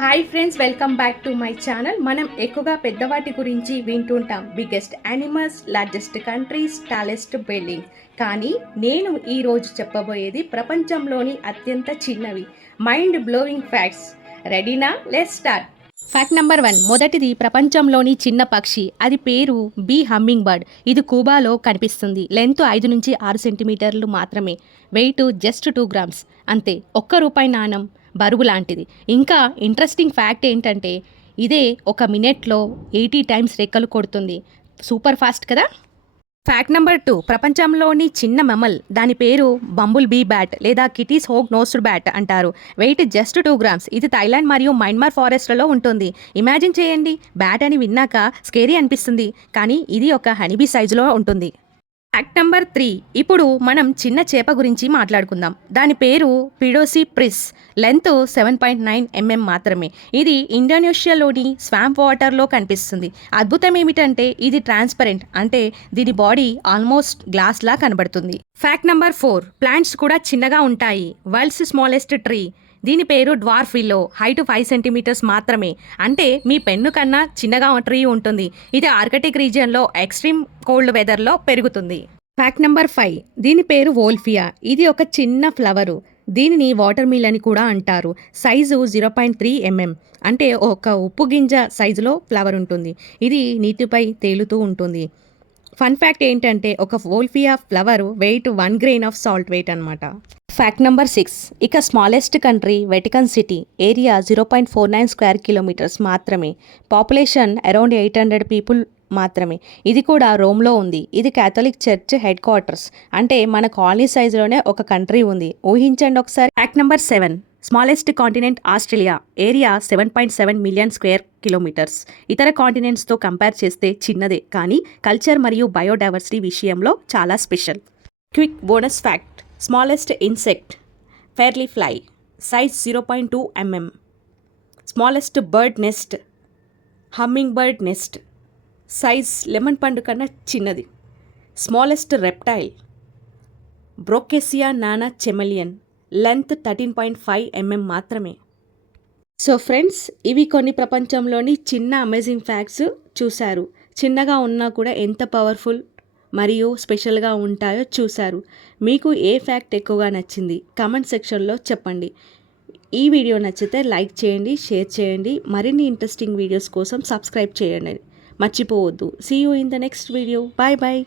Hi friends welcome back to my channel. మనం ఎక్కువగా పెద్దవాటి గురించి వింటుంటాం. Biggest animals largest countries tallest building కానీ నేను ఈరోజు చెప్పబోయేది ప్రపంచంలోని అత్యంత చిన్నవి. మైండ్ బ్లోయింగ్ ఫ్యాక్ట్స్ రెడీనా let start fact number one మొదటిది ప్రపంచంలోని చిన్న పక్షి. అది పేరు బీ హమ్మింగ్ బర్డ్ ఇది కూబాలో కనిపిస్తుంది. లెంత్ ఐదు నుంచి ఆరు సెంటీమీటర్లు మాత్రమే. Weight just two grams. అంతే. ఒక్క రూపాయి నాణం. బరువు లాంటిది. ఇంకా ఇంట్రెస్టింగ్ ఫ్యాక్ట్ ఏంటంటే ఇదే ఒక మినిట్లో ఎయిటీ టైమ్స్ రెక్కలు కొడుతుంది. సూపర్ ఫాస్ట్ కదా? ఫ్యాక్ట్ నెంబర్ టూ ప్రపంచంలోని చిన్న మెమల్ దాని పేరు బంబుల్ బీ బ్యాట్ లేదా కిటీస్ హోగ్ నోస్డ్ బ్యాట్ అంటారు. వెయిట్ జస్ట్ టూ గ్రామ్స్ ఇది థైలాండ్ మరియు మైన్మార్ ఫారెస్ట్లలో ఉంటుంది. ఇమాజిన్ చేయండి బ్యాట్ అని విన్నాక స్కేరీ అనిపిస్తుంది. కానీ ఇది ఒక హనీబీ సైజులో ఉంటుంది. ఫ్యాక్ట్ నెంబర్ త్రీ ఇప్పుడు మనం చిన్న చేప గురించి మాట్లాడుకుందాం. దాని పేరు Paedocypris. Length seven point nine mm మాత్రమే. ఇది ఇండోనేషియాలోని స్వాంప్ వాటర్లో కనిపిస్తుంది. అద్భుతం ఏమిటంటే ఇది ట్రాన్స్పరెంట్ అంటే దీని బాడీ ఆల్మోస్ట్ గ్లాస్లా కనబడుతుంది. ఫ్యాక్ట్ నెంబర్ ఫోర్ ప్లాంట్స్ కూడా చిన్నగా ఉంటాయి. వరల్డ్స్ స్మాలెస్ట్ ట్రీ దీని పేరు dwarf willow. Height five centimetres మాత్రమే. అంటే మీ పెన్ను కన్నా చిన్నగా ట్రీ ఉంటుంది. ఇది ఆర్కటిక్ రీజియన్లో ఎక్స్ట్రీమ్ కోల్డ్ వెదర్లో పెరుగుతుంది. Fact number five. దీని పేరు వోల్ఫియా. ఇది ఒక చిన్న ఫ్లవరు. దీనిని వాటర్ మిల్ అని కూడా అంటారు. Size zero point three mm. అంటే ఒక ఉప్పు గింజ సైజులో ఫ్లవర్ ఉంటుంది. ఇది నీటిపై తేలుతూ ఉంటుంది. ఫన్ ఫ్యాక్ట్ ఏంటంటే ఒక Wolffia flower weight one grain of salt weight అనమాట ఫ్యాక్ట్ నెంబర్ సిక్స్ ఇక smallest country Vatican City area zero point four nine square kilometres మాత్రమే. Population around eight hundred people మాత్రమే. ఇది కూడా రోమ్లో ఉంది. ఇది క్యాథలిక్ చర్చ్ హెడ్ క్వార్టర్స్ అంటే మన కాలనీ సైజులోనే ఒక కంట్రీ ఉంది. ఊహించండి ఒకసారి. Fact number seven smallest continent Australia area seven point seven million square kilometres. ఇతర కాంటినెంట్స్తో కంపేర్ చేస్తే చిన్నదే కానీ కల్చర్ మరియు బయోడైవర్సిటీ విషయంలో చాలా special. Quick bonus fact smallest insect fairyfly size zero point two mm. Smallest bird nest hummingbird nest size lemon పండు కన్నా చిన్నది. Smallest reptile Brookesia nana chameleon. Length thirteen point five mm మాత్రమే. So friends ఇవి కొన్ని ప్రపంచంలోని చిన్న amazing facts చూశారు. చిన్నగా ఉన్నా కూడా ఎంత పవర్ఫుల్ మరియు స్పెషల్గా ఉంటాయో చూశారు. మీకు ఏ ఫ్యాక్ట్ ఎక్కువగా నచ్చింది? కామెంట్ సెక్షన్లో చెప్పండి. ఈ వీడియో నచ్చితే లైక్ చేయండి షేర్ చేయండి. మరిన్ని ఇంట్రెస్టింగ్ వీడియోస్ కోసం సబ్స్క్రైబ్ చేయండి. మర్చిపోవద్దు. See you in the next video bye bye